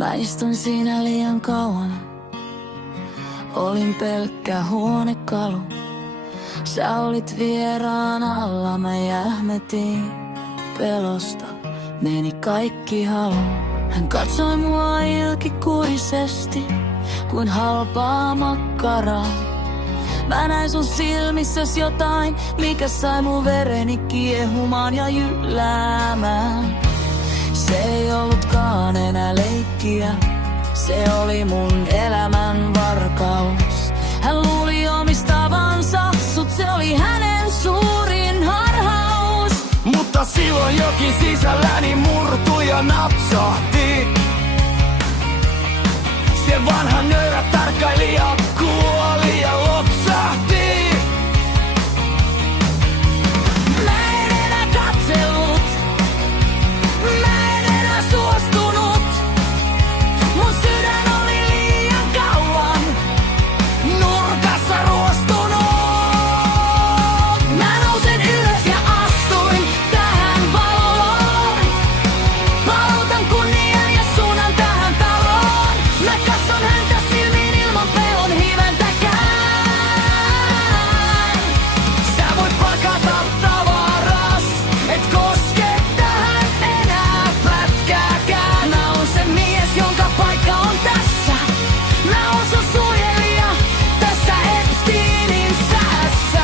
Mä istuin siinä liian kauan. Olin pelkkä huonekalu. Sä olit vieraan alla, mä jähmetin pelosta. Meni kaikki halu. Hän katsoi mua ilkikurisesti, kuin halpaa makkaraa. Mä näin sun silmissäs jotain, mikä sai mun vereni kiehumaan ja jylläämään. Se ei ollutkaan enää leikkiä, se oli mun elämän varkaus. Hän luuli omistavansa sut, se oli hänen suurin harhaus. Mutta silloin jokin sisälläni murtui ja napsahti. Se vanha nöyrä tarkkailija kuoli ja lopsahti. Mä en enää katsellut, mä en enää suostunut. Mun sydän oli liian kauan Nurkassa ruostunut. Mä nousin ylös ja astuin tähän valoon. Palautan kunnian ja suunnan tähän taloon. Mä katson häntä silmiin ilman pelon hiventäkään. Sä voit pakata tavaras, et koske tähän enää pätkääkään. Mä oon se mies, jonka paikka on tässä. Mä oon sun suojelija tässä Epsteinin säässä.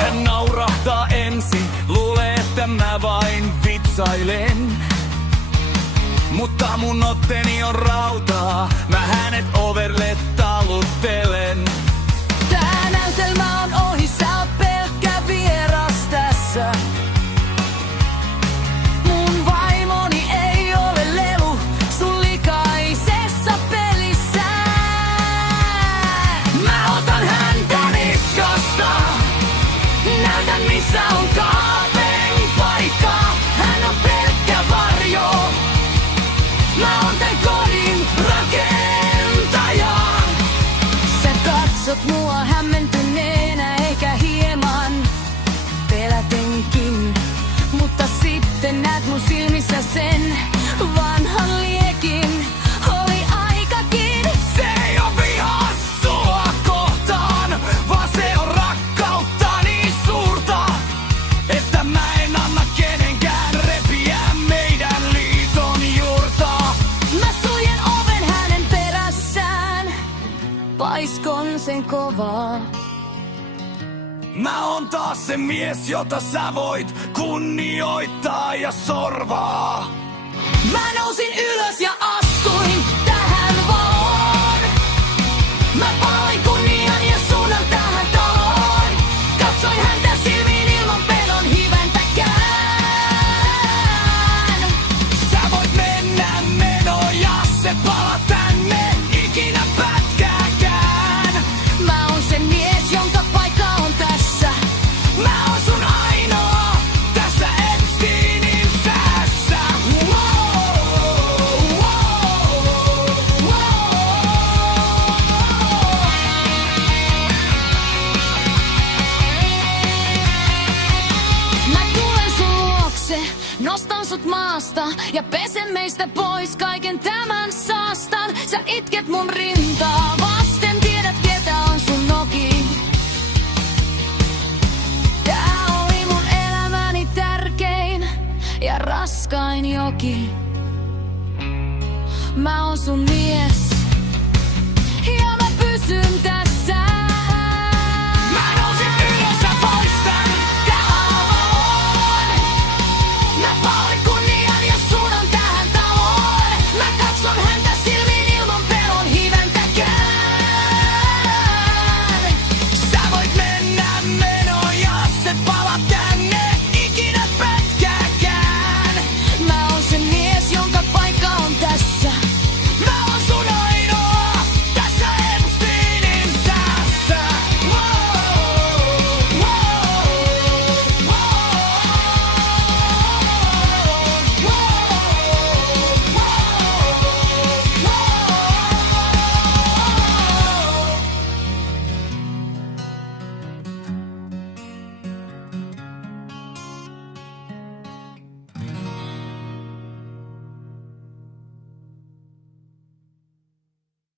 Hän naurahtaa ensin, luulee, että mä vain vitsailen. Mutta mun otteeni on rautaa, mä hänet overle taluttelen. Tää näytelmä on ohi, sä oot pelkkä vieras tässä. Mun vaimoni ei ole lelu sun likaisessa pelissä. Mä otan häntä niskasta, Näytän missä on kaapein paikka. Hän on pelkkä varjo. Mä oon tän kodin rakentaja. Sä katsot mua hämmentyneenä, eikä hieman pelätenkin. Mutta sitten näet mun silmissä sen vanhan liekin. Oli aikakin. se ei oo vihaa sua kohtaan, vaan se on rakkautta niin suurta, että mä en anna kenenkään repiä meidän liiton juurta. Mä suljen oven hänen perässään. Paiskon sen kovaa. Mä oon taas se mies, jota sä voit kunnioittaa ja sorvaa. Mä nousin ylös ja astuin tähän valoon. Mä paloin kunnian ja suunnan tähän taloon. Katsoin häntä silmiin ilman pelon hiventäkään. Sä voit mennä menojassa, se pala tänne ikinä pätkääkään. Mä oon se mies, jonka paikka on tässä. Mä oon sun ainoa tässä Epsteinin säässä. Mä tulen sun luokse, nostan sut maasta ja pesen meistä pois kaiken tämän saastan. Sä itket mun rintaa vasten, tiedät ketä on sun noki. Tää oli mun elämäni tärkein ja raskain joki. Mä oon sun mies ja mä pysyn täällä.